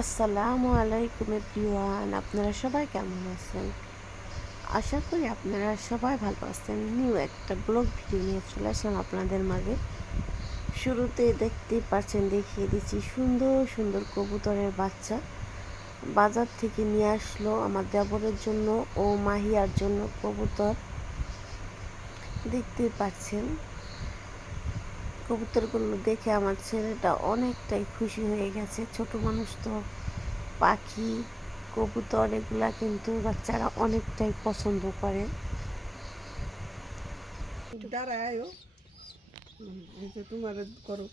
আসসালামু আলাইকুম এভরিওয়ান, আপনারা সবাই কেমন আছেন? আশা করি আপনারা সবাই ভালো আছেন। নিউ একটা ব্লগ ভিডিও নিয়ে চলে আসলাম আপনাদের মাঝে। শুরুতে দেখতেই পাচ্ছেন, দেখিয়ে দিচ্ছি সুন্দর সুন্দর কবুতরের বাচ্চা বাজার থেকে নিয়ে আসলো আমার দেবরের জন্য ও মাহিয়ার জন্য কবুতর। দেখতেই পাচ্ছেন কবুতরগুলো দেখে আমার ছেলেটা অনেকটাই খুশি হয়ে গেছে। ছোট মানুষ তো পাখি কবুতর এগুলা কিন্তু বাচ্চারা অনেকটাই পছন্দ করে। তোমার করো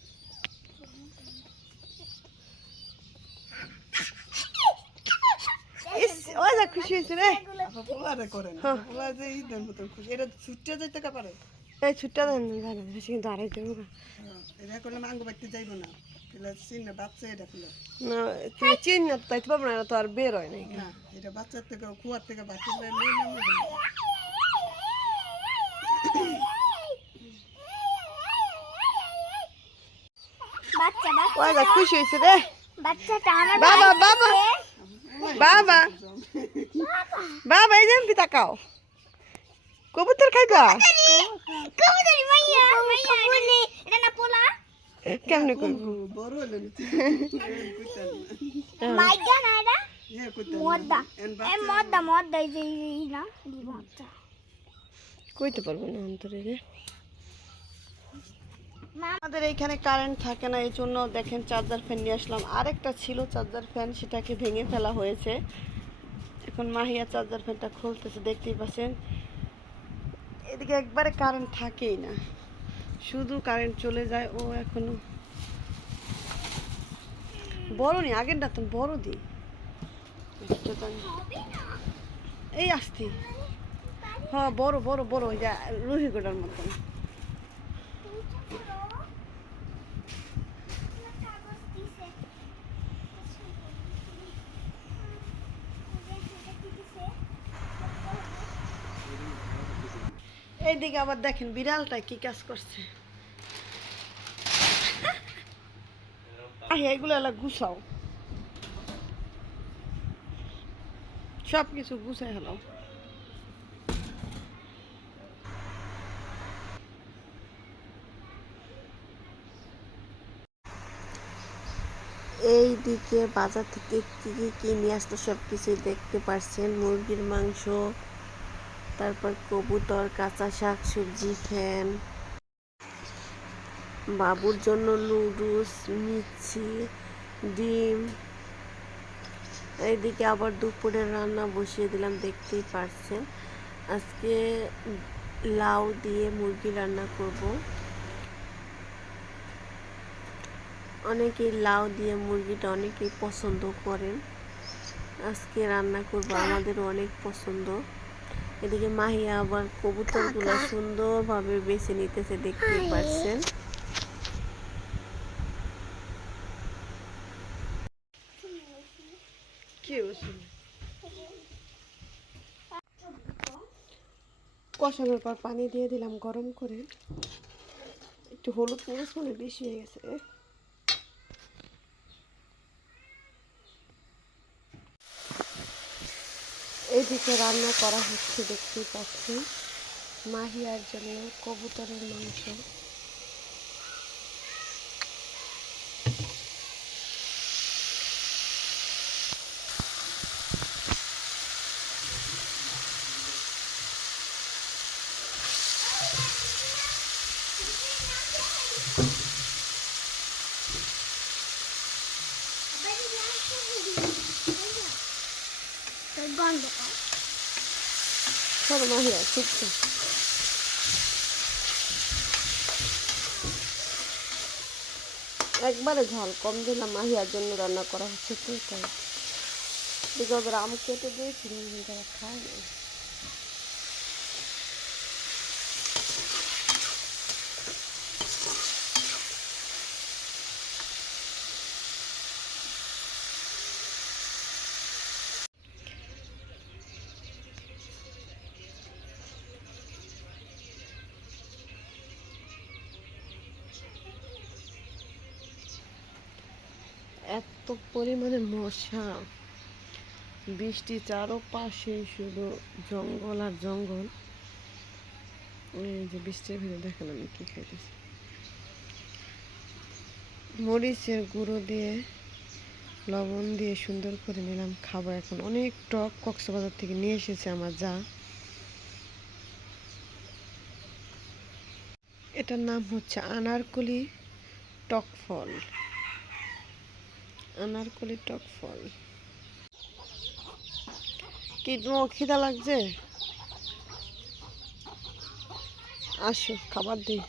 খুশি হয়েছে রে যে ঈদের মতন খুশি। এটা ছুটতে যাইতে পারে, এই ছুটতে দেন কিন্তু আড়াই দেবো এটা করলে মাঙ্গ বাড়তে যাইব না। বাচ্চা এটা না চিন না তাইতে পারবো না, তো আর বের হয় নাই না। এটা বাচ্চার থেকে কুয়ার থেকে বাচ্চা খুশি হয়েছে রে বাবা বাবা বাবা বাবা। এই যে তাকাও, কবুতর খাইবা কেমনে করবো? বড় হলে কইতে পারবো না অন্তরে রে। আমাদের এইখানে কারেন্ট থাকে না, এই জন্য দেখেন চার্জার ফ্যান নিয়ে আসলাম। আরেকটা ছিল চার্জার ফ্যান, সেটাকে ভেঙে ফেলা হয়েছে। এখন মাহিয়া চার্জার ফ্যানটা খুলতেছে, দেখতেই পাচ্ছেন। এদিকে একবারে কারেন্ট থাকেই না, শুধু কারেন্ট চলে যায়। ও এখনো বড় নি, আগের না তো বড় দি এই আসতি। হ্যাঁ বড় বড় বড়, ওই যে রুহিগোড়ার মতন। এইদিকে আবার দেখেন বিড়ালটা কি কাজ করছে। এগুলো এলা গুছাও, সব কিছু গুছাই হলো। এই দিকে বাজার থেকে কি কি কিনে আসতো সব কিছুই দেখতে পারছেন। মুরগির মাংস, তারপর কবুতর, কাঁচা শাক সবজি, ফ্যান, বাবুর জন্য নুডলস, মিষ্টি, ডিম। এইদিকে আবার দুপুরের রান্না বসিয়ে দিলাম, দেখতেই পারছেন। আজকে লাউ দিয়ে মুরগি রান্না করব। অনেকেই লাউ দিয়ে মুরগিটা অনেকেই পছন্দ করেন। আজকে রান্না করব, আমাদেরও অনেক পছন্দ। এদিকে মাহিয়া আবার কবুতরগুলো সুন্দরভাবে বেছে নিতেছে, দেখতেই পাচ্ছেন। কষানোর পর পানি দিয়ে দিলাম গরম করে। একটু হলুদ মরিচ মনে বেশি হয়ে গেছে। এইদিকে রান্না করা হচ্ছে, দেখতেই পাচ্ছি। মাহিয়ার জন্য কবুতরের মাংস। চলো মাহিয়া শিখছে। একবারে ঝাল কম দিলাম, মাহিয়ার জন্য রান্না করা হচ্ছে তো তাই। দিকে ওদের আম কেটে দিয়েছিলাম, তারা খায় না। এত এত পরিমাণে মশা, বৃষ্টি চারপাশে শুধু জঙ্গল আর জঙ্গল। এই যে বৃষ্টির ভিতরে দেখেন আমি কি খাইতেছি, মরিচের গুঁড়ো দিয়ে লবণ দিয়ে সুন্দর করে নিলাম, খাবো এখন। অনেক টক, কক্সবাজার থেকে নিয়ে এসেছে আমার যা। এটার নাম হচ্ছে আনারকলি টক ফল, আনারকলি টক ফল। কি তোমার খিদা লাগছে? আসো খাবার দিই।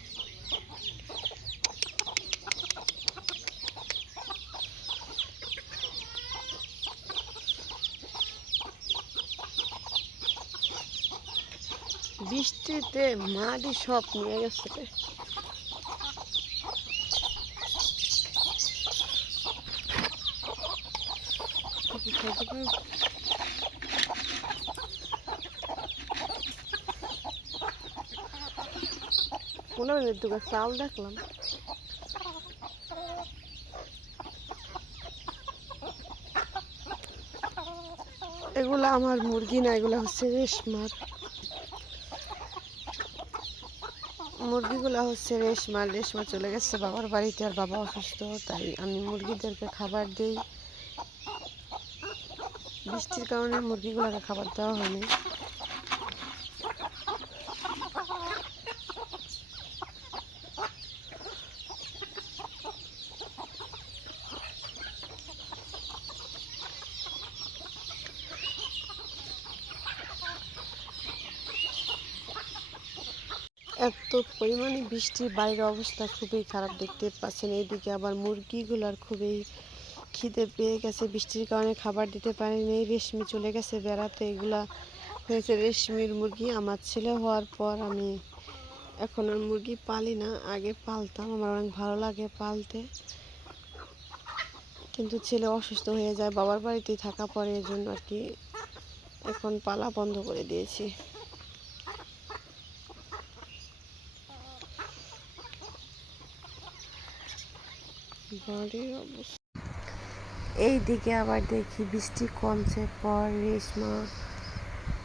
বৃষ্টিতে মাটি সব নিয়ে গেছে। মনে হয় দুটো চাল দেখলাম। এগুলা আমার মুরগি না, এগুলা হচ্ছে রেশমার। মুরগিগুলা হচ্ছে রেশমার। রেশমা চলে গেছে বাবার বাড়িতে, আর বাবা অসুস্থ, তাই আমি মুরগিদেরকে খাবার দিই। বৃষ্টির কারণে মুরগিগুলোকে খাবার দেওয়া হয়নি। এত পরিমাণে বৃষ্টি, বাইরের অবস্থা খুবই খারাপ, দেখতে পাচ্ছেন। এইদিকে আবার মুরগিগুলার খুবই খিদে পেয়ে গেছে, বৃষ্টির কারণে খাবার দিতে পারিনি। রেশমি চলে গেছে বেড়াতে। এগুলা হয়েছে রেশমির মুরগি। আমার ছেলে হওয়ার পর আমি এখন আর মুরগি পালি না, আগে পালতাম, আমার অনেক ভালো লাগে পালতে। কিন্তু ছেলে অসুস্থ হয়ে যায়, বাবার বাড়িতেই থাকা পড়ে, এই জন্য আর কি এখন পালা বন্ধ করে দিয়েছি। এই দিকে আবার দেখি বৃষ্টি কমছে পর রেশমা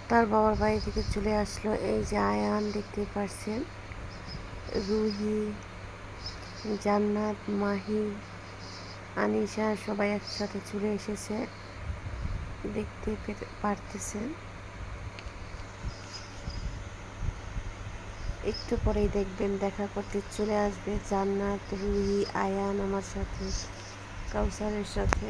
তার বাবার বাড়ি থেকে চলে আসলো। এই যে আয়ান দেখতে পাচ্ছেন, রুহি, জান্নাত, মাহি, আনিশা সবাই একসাথে চলে এসেছে, দেখতে পারতেছেন। একটু পরেই দেখবেন দেখা করতে চলে আসবে জান্নাত, রুহি, আয়ান আমার সাথে, কাউসারের সাথে।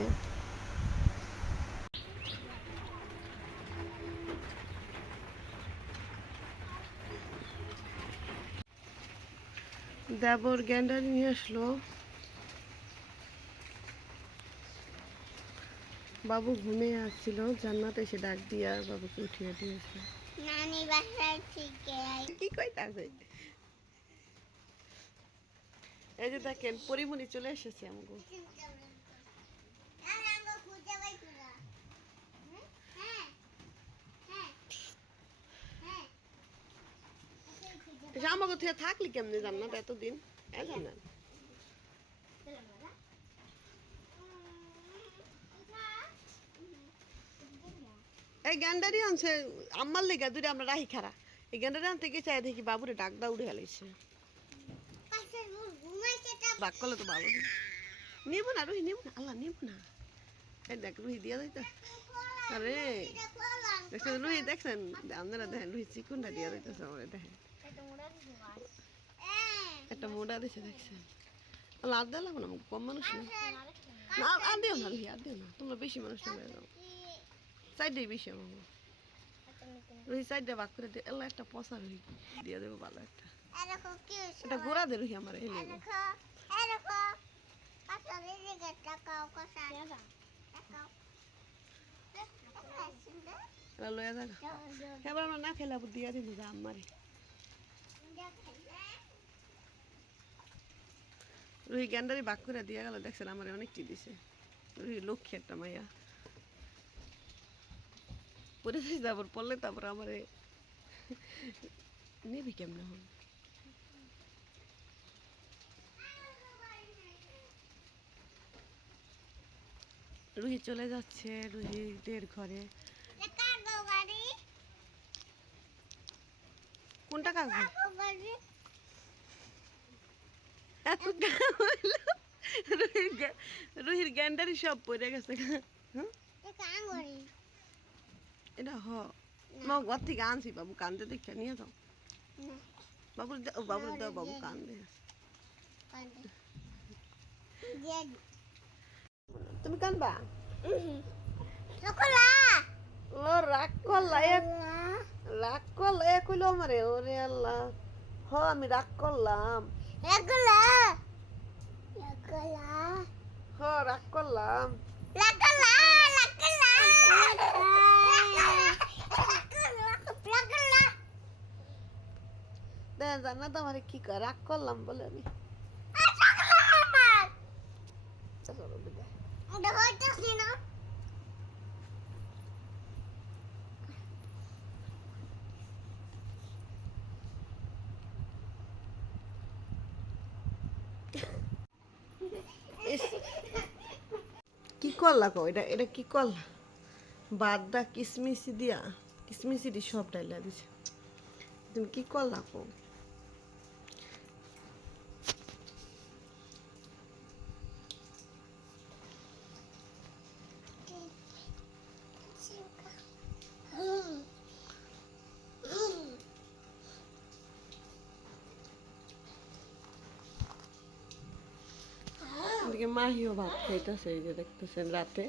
দেবর গ্যান্ডার নিয়ে আসলো। বাবু ঘুমিয়ে আসছিল, জান্নাত এসে ডাক দিয়ে আর বাবুকে উঠিয়ে দিয়েছে। নানি বাসায় থেকে কি কইতাছে? এই যে দেখেন পরিমণি চলে এসেছে আমাকে। আমাকে থেকে থাকলি কেমনে জান্নাত এতদিন? জান্নাত এই গ্যান্ডারি আনছে আম্মার লেগা দুটো আমরা রাহি খারা। এই গ্যান্ডারি আনতে গেছে, দেখি বাবুরে ডাক দা উঠে গেছে। বাক করলে তো ভালো নিব না, রুহি নিব না, আল্লাহ নিব না। এই দেখ রুহি দিয়া যাইতে, আরে দেখছেন রুহি, দেখছেন আপনারা দেখেন রুহি চিকুনটা দিয়া যাইতেছে আমার, দেখেন একটা মোড়া দিছে, দেখছেন। আল্লাহ আর দিলাম না, কম মানুষ না, আর দিও না রুহি, আর দিও না, তোমরা বেশি মানুষ না যাও, সাইডেই বেশি আমার রুহি, সাইডে ভাগ করে দিয়ে এলা একটা পচা রুহি দিয়ে দেবো, ভালো একটা এটা গোড়া দে রুহি আমার এলে লয়া যাক। এবার আমরা না খেলে দিয়া দিব যা আমারে। রুহি গ্যান্ডারি ভাগ করে দিয়ে গেল, দেখছেন আমার অনেকটি দিছে। রুহি লক্ষ্মী একটা মাইয়া, পরে যাবার পড়লে তারপর আমারে নেবি কেমনে হন। রুহি চলে যাচ্ছে রুহিদের ঘরে। কোনটা কাকু? রুহির গ্যান্ডারি সব পড়ে গেছে। এটা মা ঘর থেকে আনছি, বাবু কান্দে দেখে নিয়ে যাও। বাবু বাবু দাও, বাবু কান্দে। তুমি কানবা? ও রাগ করলা, রাগ করলা এ কইলো আমারে। ওরে আল্লাহ, আমি রাগ করলাম। রাগ করলাম। জান্নাত আমারে কি কয়, রাগ করলাম বলে আমি। কি করলা কো? এটা এটা কি করলা? বাদটা কিসমিসি দিয়া, কিসমিসি দি সব ডাইলা দিছে। তুমি কি করলা কো? এদিকে মাহিও ভাত খাইতেছে, এই যে দেখতেছেন রাতে।